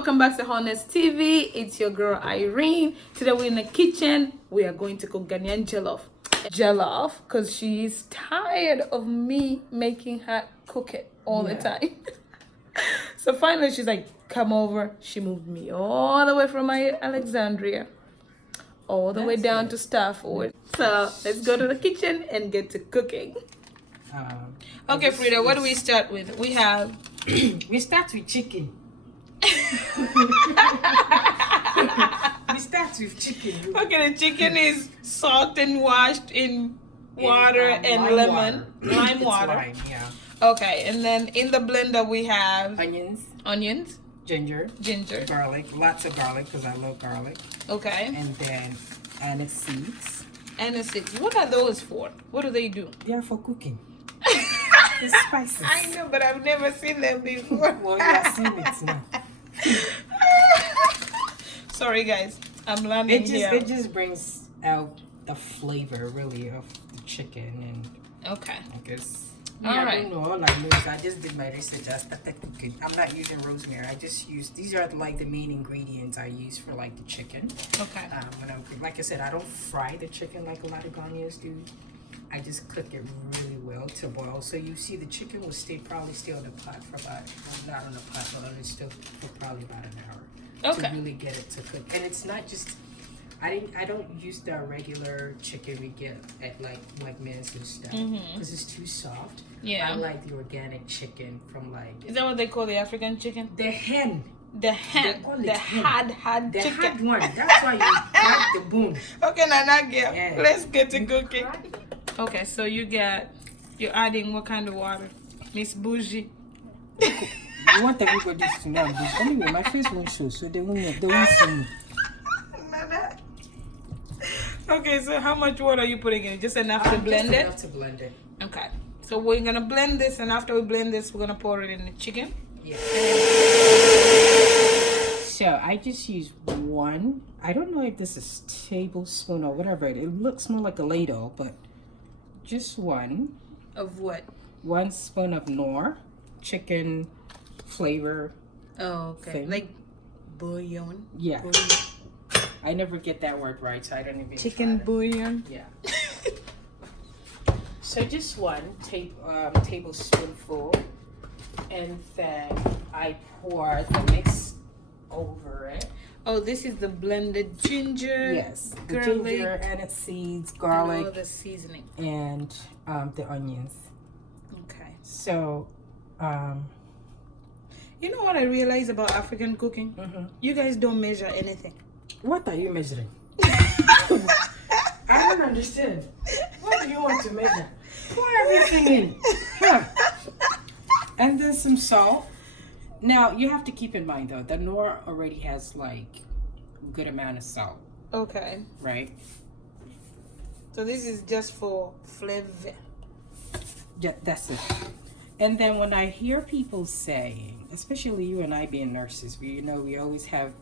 welcome back to Wholeness TV. It's your girl Irene. Today we're in the kitchen. We are going to cook Ghanaian jollof because she's tired of me making her cook it all the time. So finally she's like, come over. She moved me all the way from my Alexandria all the way down to Stafford. So let's go to the kitchen and get to cooking. Okay, Frida, what do we start with? We have we start with chicken. We start with chicken. Okay, the chicken is salt and washed in water and lime water. Lime, yeah. Okay, and then in the blender we have onions, ginger, garlic, lots of garlic because I love garlic. Okay. And then anise seeds. Anise seeds. What are those for? What do they do? They are for cooking. It's spices. I know, but I've never seen them before. Well, you have seen it now. Sorry, guys. I'm learning here. It just brings out the flavor, really, of the chicken. And okay. I guess... All right. I don't know. All I know is I just did my research. I started cooking. I'm not using rosemary. I just use... These are like the main ingredients I use for like the chicken. Okay. When I'm like I said, I don't fry the chicken like a lot of Ghanaians do. I just cook it really well to boil. So you see the chicken will probably stay on the pot for about, well, not on the pot, but on the stove for probably about an hour. Okay. To really get it to cook. And it's not just, I don't use the regular chicken we get at like Men's and stuff. Because it's too soft. Yeah. I like the organic chicken from like. Is that what they call the African chicken? The hen. The hen. The hard chicken. The hard one. That's why you crack the bone. Okay, Nana girl. Yeah. Let's get to cooking. Okay, so you're adding what kind of water? Miss Bougie. You want everybody to know I'm bougie. Anyway, my face won't show, so they won't see me. Nana. Okay, so how much water are you putting in? Just enough to blend it? Enough to blend it. Okay. So we're gonna blend this, and after we blend this, we're gonna pour it in the chicken. Yeah. So I just use one. I don't know if this is tablespoon or whatever. It looks more like a ladle, but just one. Of what? 1 spoon of Knorr chicken flavor. Oh, okay. Thing. Like bouillon. Yeah. Bouillon. I never get that word right, so I don't even. Chicken bouillon. Yeah. So just one tablespoonful, and then I pour the mix over it. Oh, this is the blended ginger. Yes, the garlic, ginger, anise seeds, garlic, and all the seasoning, and the onions. Okay. So, you know what I realize about African cooking? You guys don't measure anything. What are you measuring? I don't understand. What do you want to measure? Pour everything in. Huh. And then some salt. Now, you have to keep in mind, though, the Knorr already has, like, a good amount of salt. Okay. Right? So this is just for flavor. Yeah, that's it. And then when I hear people saying, especially you and I being nurses, we always have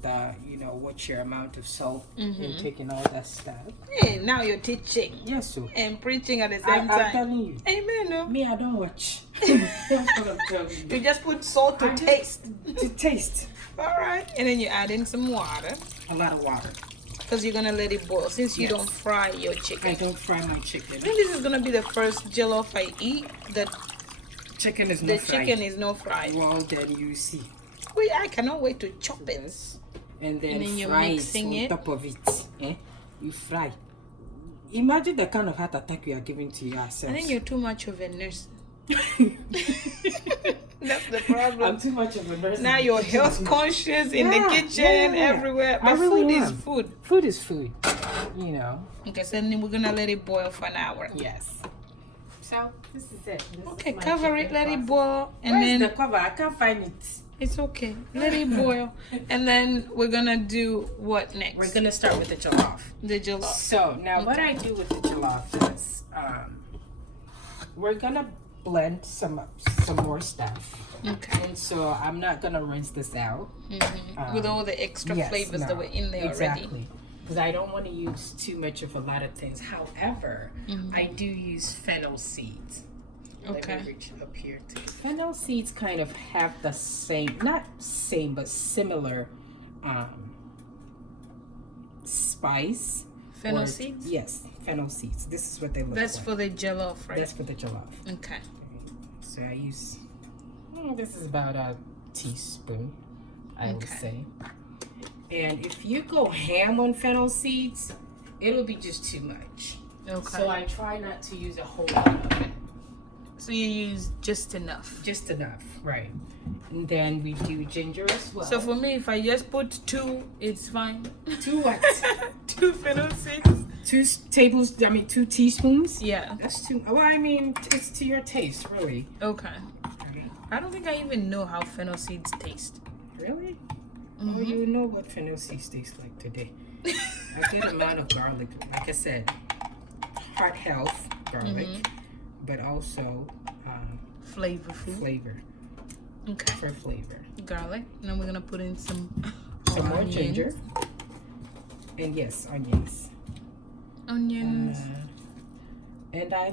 the, what's your amount of salt intake and all that stuff. Hey, now you're teaching. Yes, sir. And preaching at the same time. I'm telling you. Amen. No? Me, I don't watch. That's what I'm telling you. You just put salt to taste. To taste. All right. And then you add in some water. A lot of water. Because you're going to let it boil since you don't fry your chicken. I don't fry my chicken. I think this is going to be the first jollof I eat that chicken is not fried. The chicken is not fried. Well, then you see. Wait, I cannot wait to chop it. And then you're fry mixing it on top of it. You fry. Imagine the kind of heart attack you are giving to yourself. I think you're too much of a nurse. That's the problem. I'm too much of a nurse. Now you're health conscious in the kitchen, everywhere. But really food am. is food. Food is food. Okay, so then we're going to let it boil for an hour. Yes. So, this is it. Okay, cover it, let it boil. And Where's then the cover? I can't find it. It's okay. Let it boil. And then we're going to do what next? We're going to start with the jollof. The jollof. So, now what I do with the jollof is we're going to blend some more stuff. Okay. And so I'm not going to rinse this out. With all the extra flavors that were in there already. Because I don't want to use too much of a lot of things. However, I do use fennel seeds. Okay. Let me reach up here too. Fennel seeds kind of have the same, not same, but similar spice. Fennel seeds? Yes, fennel seeds. This is what they look like. That's for the jollof, right? That's for the jollof. Okay. So I use, this is about a teaspoon, I would say. And if you go ham on fennel seeds, it'll be just too much. Okay. So I try not to use a whole lot of it. So you use just enough. Just enough, right. And then we do ginger as well. So for me, if I just put 2, it's fine. 2 what? 2 fennel seeds. 2 teaspoons? Yeah. That's too, well, I mean, it's to your taste, really. Okay. I don't think I even know how fennel seeds taste. Really? Oh, you know what fennel seeds taste like today. A good amount of garlic. Like I said, heart health garlic, but also Flavor food. flavor. Okay. For flavor. Garlic. Now we're gonna put in some More onions. ginger. And yes, onions. Onions. And I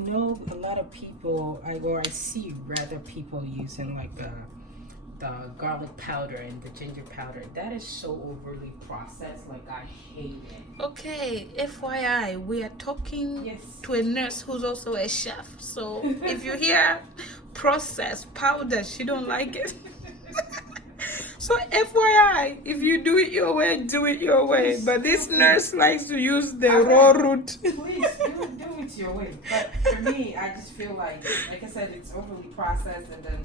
know a lot of people, I see rather people using like the garlic powder and the ginger powder. That is so overly processed, like I hate it. Okay, FYI, we are talking to a nurse who's also a chef. So if you hear processed powder, she don't like it. So FYI, if you do it your way, do it your way. But this nurse likes to use the raw root. Please do it your way. But for me, I just feel like I said, it's overly processed, and then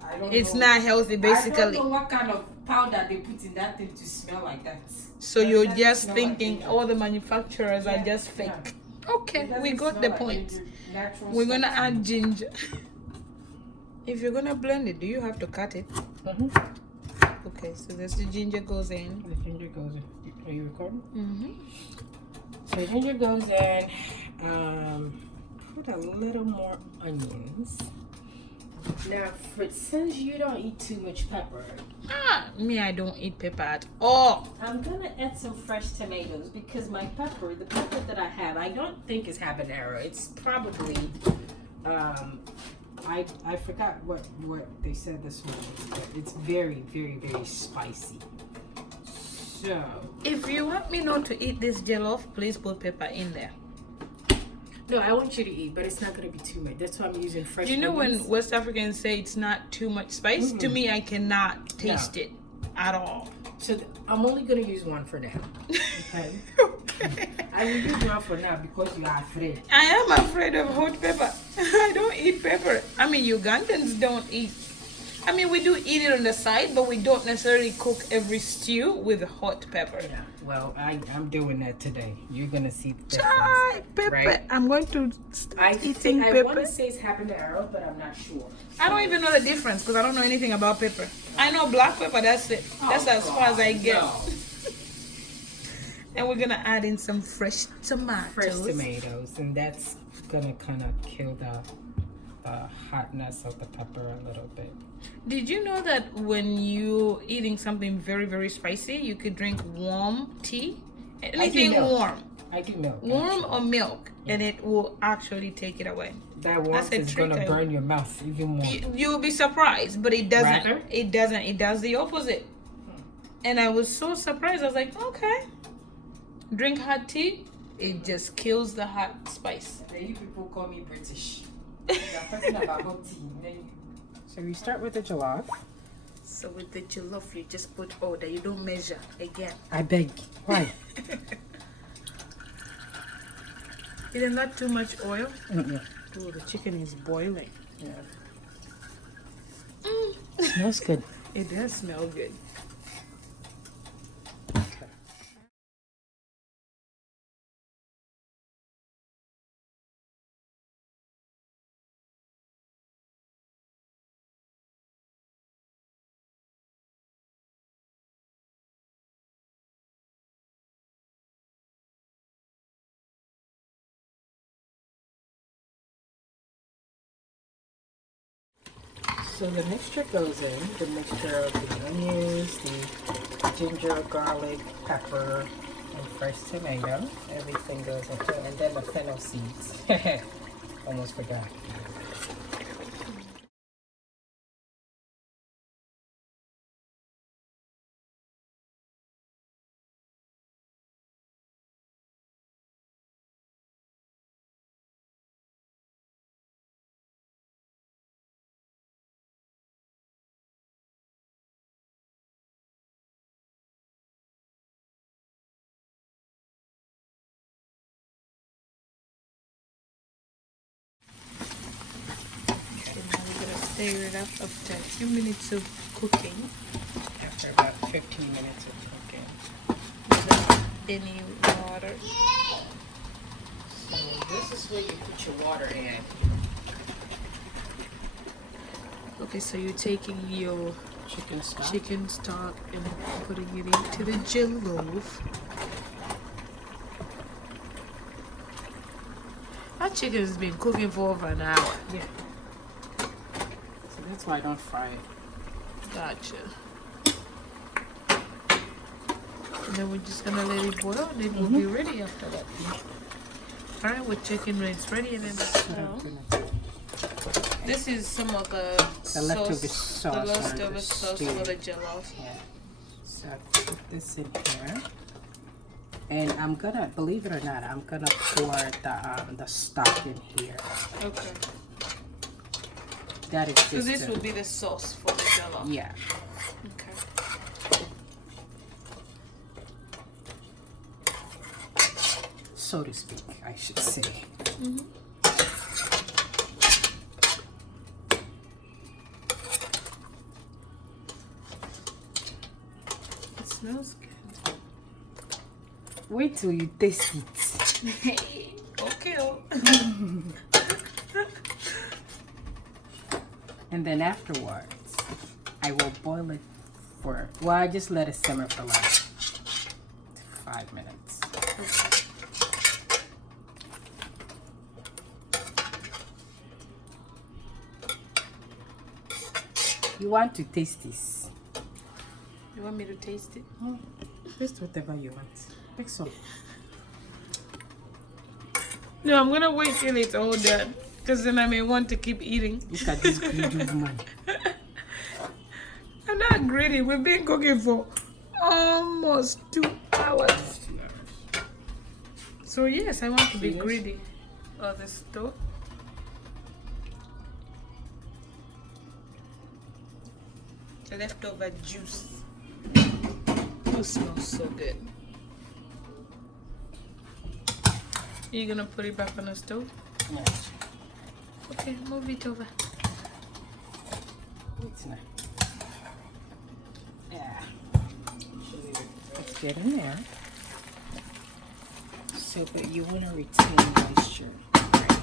I don't It's know. not healthy, basically. I don't know what kind of powder they put in that thing to smell like that. So you're just thinking all the manufacturers are just fake. Yeah. Okay, we got the point. We're gonna add ginger. If you're gonna blend it, do you have to cut it? Okay, so this the ginger goes in. The ginger goes in. Are you recording? So the ginger goes in. Put a little more onions. Now, since you don't eat too much pepper, Me, I don't eat pepper at all. I'm gonna add some fresh tomatoes because the pepper that I have, I don't think is habanero. It's probably, I forgot what they said this was, but it's very, very, very spicy. So, If you want me not to eat this jollof, please put pepper in there. no, I want you to eat, but it's not gonna be too much. That's why I'm using fresh. You know onions. when West Africans say it's not too much spice? To me, I cannot taste it at all. So I'm only gonna use one for now. Okay. I will use one for now because you are afraid. I am afraid of hot pepper. I don't eat pepper. I mean, Ugandans don't eat. I mean, we do eat it on the side, but we don't necessarily cook every stew with hot pepper. Yeah. Well, I'm doing that today. You're gonna see the Chai, pepper. right? I'm going to start eating I pepper. want to say it's habanero, but I'm not sure. I don't even know the difference because I don't know anything about pepper. I know black pepper, that's it. That's as far as I get. No. And we're gonna add in some fresh tomatoes. Fresh tomatoes, and that's gonna kind of kill the hotness of the pepper a little bit. Did you know that when you're eating something very, very spicy, you could drink warm tea? Anything warm. I do milk. Warm or milk, and it will actually take it away. That warmth is gonna burn your mouth even more. You'll be surprised, but it doesn't. Rather? It doesn't. It does the opposite. And I was so surprised. I was like, okay. Drink hot tea, it just kills the hot spice. You people call me British. You're talking about hot tea. So we start with the jollof. So with the jollof, you just put order. You don't measure again. I beg. Why? Is it not too much oil? Mm-mm. Oh, the chicken is boiling. Yeah. Smells good. It does smell good. Okay. So the mixture goes in, the mixture of the onions, the ginger, garlic, pepper, and fresh tomato. Everything goes into it, and then the fennel seeds. Almost forgot. Stir it up after a few minutes of cooking. After about 15 minutes of cooking. Without any water. So this is where you put your water in. Okay, so you're taking your Chicken stock. chicken stock and putting it into the jollof. That chicken has been cooking for over an hour. Yeah. So that's why I don't fry it. Gotcha. And then we're just gonna let it boil and then we'll be ready after that. Alright, with chicken when it's ready and then this is some of the leftover sauce. The leftover sauce stew. for the jollof. Yeah. So I put this in here. And I'm gonna, believe it or not, I'm gonna pour the stock in here. Okay. That is just So this will be the sauce for the jollof. yeah. Okay. So to speak, I should say. It smells good. Wait till you taste it. Okay. And then afterwards, I will boil it for, well, I just let it simmer for like 5 minutes. You want to taste this? You want me to taste it? Taste whatever you want. Take some. No, I'm gonna wait till it's all done, because then I may want to keep eating. Look at this greedy woman. I'm not greedy. We've been cooking for almost 2 hours. So yes, I want to be greedy. Oh, the stove. The leftover juice. Oh, it smells so good. Are you gonna put it back on the stove? Yes. Okay, move it over. It's not. Yeah. Let's get in there. So, but you want to retain moisture. Right?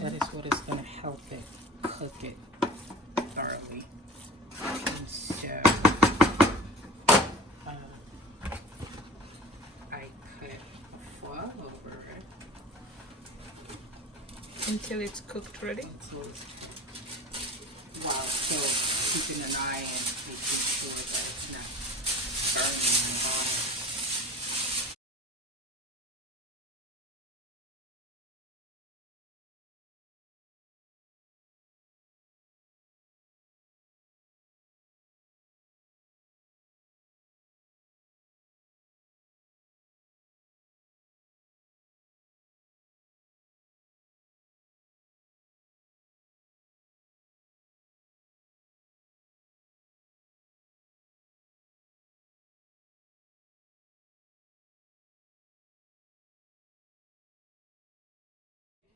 That is what is going to help it cook it thoroughly. And so, I put foil over it. Until it's cooked ready? So, while still keeping an eye and making sure that it's not burning at all.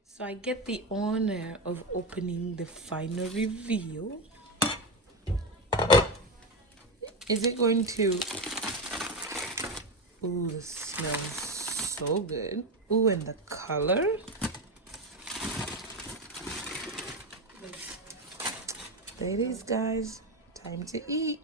So I get the honor of opening the final reveal. Is it going to... Ooh, this smells so good. Ooh, and the color. There it is, guys. Time to eat.